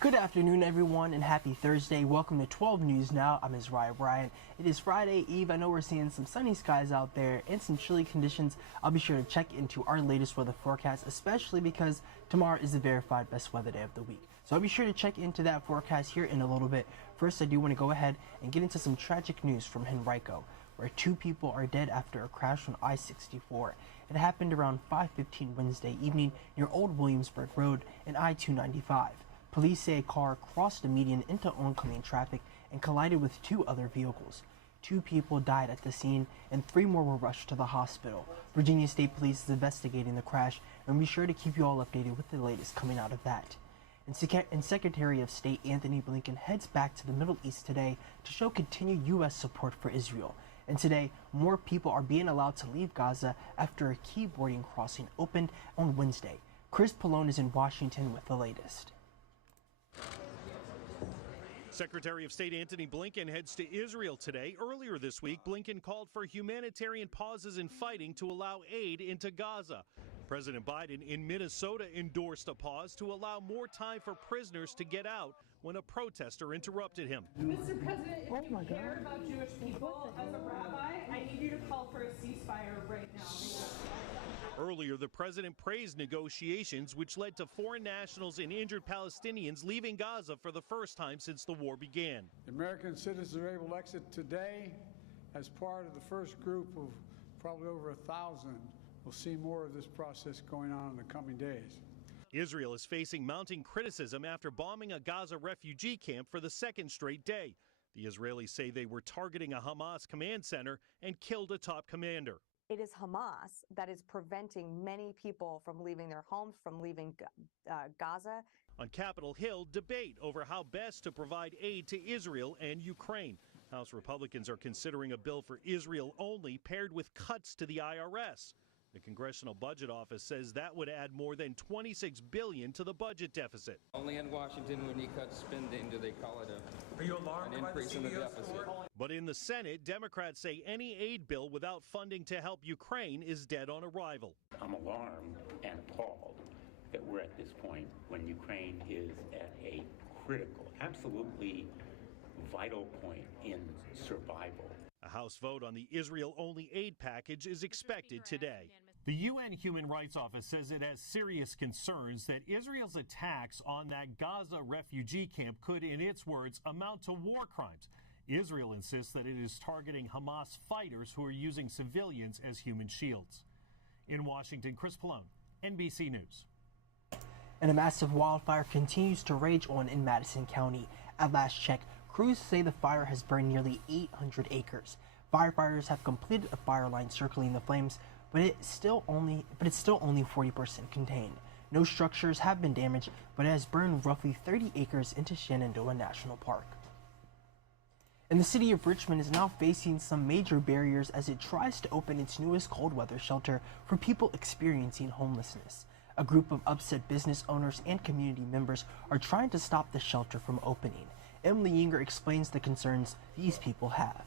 Good afternoon, everyone, and happy Thursday. Welcome to 12 News Now. I'm Israel Bryant. It is Friday Eve. I know we're seeing some sunny skies out there and some chilly conditions. I'll be sure to check into our latest weather forecast, especially because tomorrow is the verified best weather day of the week. So I'll be sure to check into that forecast here in a little bit. First, I do want to go ahead and get into some tragic news from Henrico, where 2 people are dead after a crash on I-64. It happened around 5:15 Wednesday evening near Old Williamsburg Road and I-295. Police say a car crossed the median into oncoming traffic and collided with 2 other vehicles. 2 people died at the scene and 3 more were rushed to the hospital. Virginia State Police is investigating the crash, and we'll be sure to keep you all updated with the latest coming out of that. And Secretary of State Anthony Blinken heads back to the Middle East today to show continued U.S. support for Israel. And today, more people are being allowed to leave Gaza after a key boarding crossing opened on Wednesday. Chris Pallone is in Washington with the latest. Secretary of State Anthony Blinken heads to Israel today. Earlier this week, Blinken called for humanitarian pauses in fighting to allow aid into Gaza. President Biden in Minnesota endorsed a pause to allow more time for prisoners to get out when a protester interrupted him. Mr. President, if you care about Jewish people as a rabbi, I need you to call for a ceasefire right now. Earlier, the president praised negotiations which led to foreign nationals and injured Palestinians leaving Gaza for the first time since the war began. American citizens are able to exit today as part of the first group of probably over 1,000. We'll see more of this process going on in the coming days. Israel is facing mounting criticism after bombing a Gaza refugee camp for the second straight day. The Israelis say they were targeting a Hamas command center and killed a top commander. It is Hamas that is preventing many people from leaving their homes, from leaving Gaza. On Capitol Hill, debate over how best to provide aid to Israel and Ukraine. House Republicans are considering a bill for Israel only, paired with cuts to the IRS. The Congressional Budget Office says that would add more than $26 billion to the budget deficit. Only in Washington, when you cut spending, do they call it an increase in the deficit. But in the Senate, Democrats say any aid bill without funding to help Ukraine is dead on arrival. I'm alarmed and appalled that we're at this point when Ukraine is at a critical, absolutely vital point in survival. A House vote on the Israel-only aid package is expected today. The UN Human Rights Office says it has serious concerns that Israel's attacks on that Gaza refugee camp could, in its words, amount to war crimes. Israel insists that it is targeting Hamas fighters who are using civilians as human shields. In Washington, Chris Pallone, NBC News. And a massive wildfire continues to rage on in Madison County. At last check, crews say the fire has burned nearly 800 acres. Firefighters have completed a fire line circling the flames, but it's still only 40% contained. No structures have been damaged, but it has burned roughly 30 acres into Shenandoah National Park. And the city of Richmond is now facing some major barriers as it tries to open its newest cold weather shelter for people experiencing homelessness. A group of upset business owners and community members are trying to stop the shelter from opening. Emily Yinger explains the concerns these people have.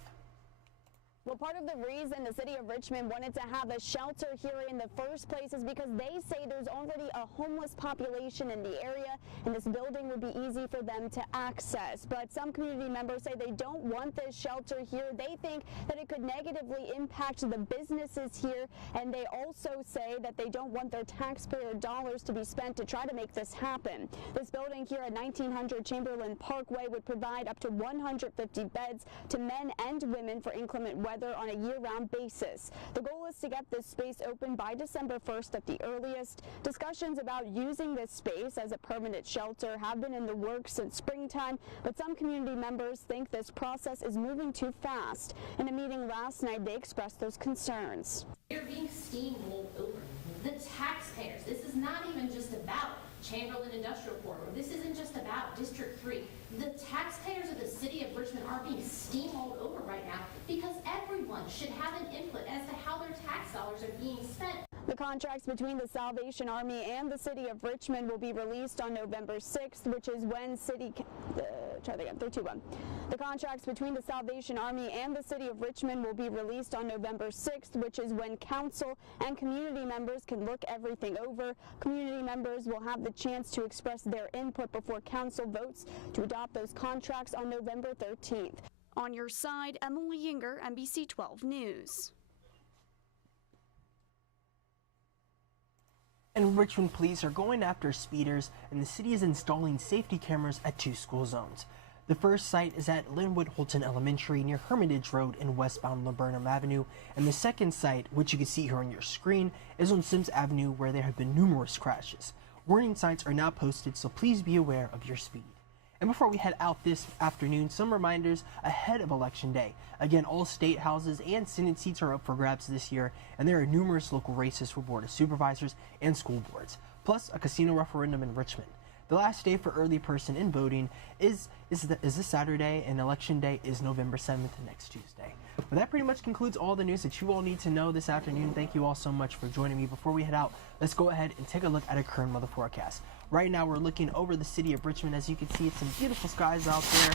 Well, part of the reason the city of Richmond wanted to have a shelter here in the first place is because they say there's already a homeless population in the area, and this building would be easy for them to access. But some community members say they don't want this shelter here. They think that it could negatively impact the businesses here, and they also say that they don't want their taxpayer dollars to be spent to try to make this happen. This building here at 1900 Chamberlain Parkway would provide up to 150 beds to men and women for inclement weather on a year-round basis. The goal is to get this space open by December 1st at the earliest. Discussions about using this space as a permanent shelter have been in the works since springtime, but some community members think this process is moving too fast. In a meeting last night, they expressed those concerns. They're being steamrolled over. The taxpayers, this is not even just about Chamberlain Industrial Corridor. This isn't just about District 3. The taxpayers of the city of Richmond are being steamrolled over right now because everyone should have an input as to how their tax dollars are being spent. The contracts between the Salvation Army and the city of Richmond will be released on November 6th, which is when try that again, 3-2-1. The contracts between the Salvation Army and the city of Richmond will be released on November 6th, which is when council and community members can look everything over. Community members will have the chance to express their input before council votes to adopt those contracts on November 13th. On your side, Emily Yinger, NBC 12 News. And Richmond police are going after speeders, and the city is installing safety cameras at 2 school zones. The first site is at Linwood Holton Elementary near Hermitage Road and westbound Laburnum Avenue, and the second site, which you can see here on your screen, is on Sims Avenue, where there have been numerous crashes. Warning signs are now posted, so please be aware of your speed. And before we head out this afternoon, some reminders ahead of Election Day. Again, all state houses and Senate seats are up for grabs this year, and there are numerous local races for Board of Supervisors and school boards, plus a casino referendum in Richmond. The last day for early person-in voting is this Saturday, and Election Day is November 7th, next Tuesday. But that pretty much concludes all the news that you all need to know this afternoon. Thank you all so much for joining me. Before we head out, let's go ahead and take a look at a current weather forecast. Right now, we're looking over the city of Richmond. As you can see, it's some beautiful skies out there,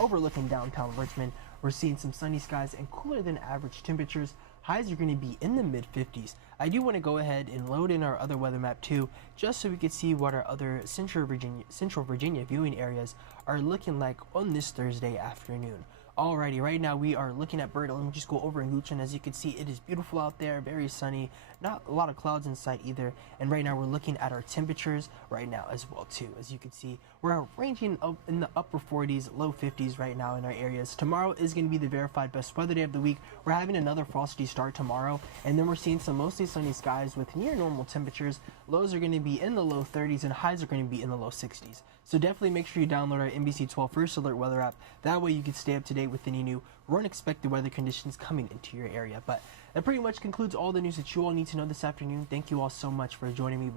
overlooking downtown Richmond. We're seeing some sunny skies and cooler than average temperatures. Highs are going to be in the mid-50s. I do want to go ahead and load in our other weather map too, just so we can see what our other Central Virginia viewing areas are looking like on this Thursday afternoon. Alrighty, right now we are looking at Bird. Let me just go over in Goochland. As you can see, it is beautiful out there, very sunny, not a lot of clouds in sight either. And right now we're looking at our temperatures right now as well too. As you can see, we're ranging up in the upper 40s, low 50s right now in our areas. Tomorrow is going to be the verified best weather day of the week. We're having another frosty start tomorrow, and then we're seeing some mostly sunny skies with near normal temperatures. Lows are going to be in the low 30s and highs are going to be in the low 60s. So definitely make sure you download our NBC 12 First Alert weather app. That way you can stay up to date with any new or unexpected weather conditions coming into your area. But that pretty much concludes all the news that you all need to know this afternoon. Thank you all so much for joining me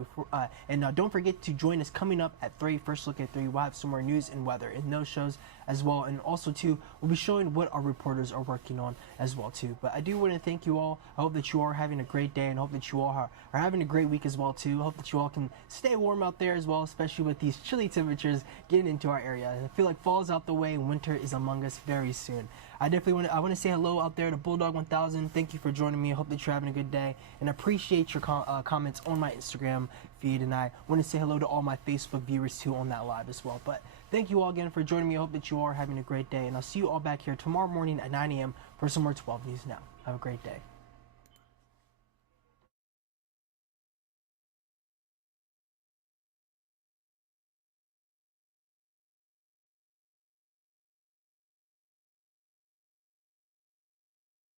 and don't forget to join us coming up at 3, First Look at 3. We'll have some more news and weather in those shows as well. And also too, we'll be showing what our reporters are working on as well too. But I do want to thank you all. I hope that you all are having a great day, and hope that you all are having a great week as well too. I hope that you all can stay warm out there as well, especially with these chilly temperatures getting into our area. I feel like fall's out the way and winter is among us very soon. I want to say hello out there to Bulldog 1000. Thank you for joining me. I hope that you're having a good day, and appreciate your comments on my Instagram feed. And I want to say hello to all my Facebook viewers too on that live as well. But thank you all again for joining me. I hope that you all are having a great day, and I'll see you all back here tomorrow morning at 9 a.m. for some more 12 News Now. Have a great day.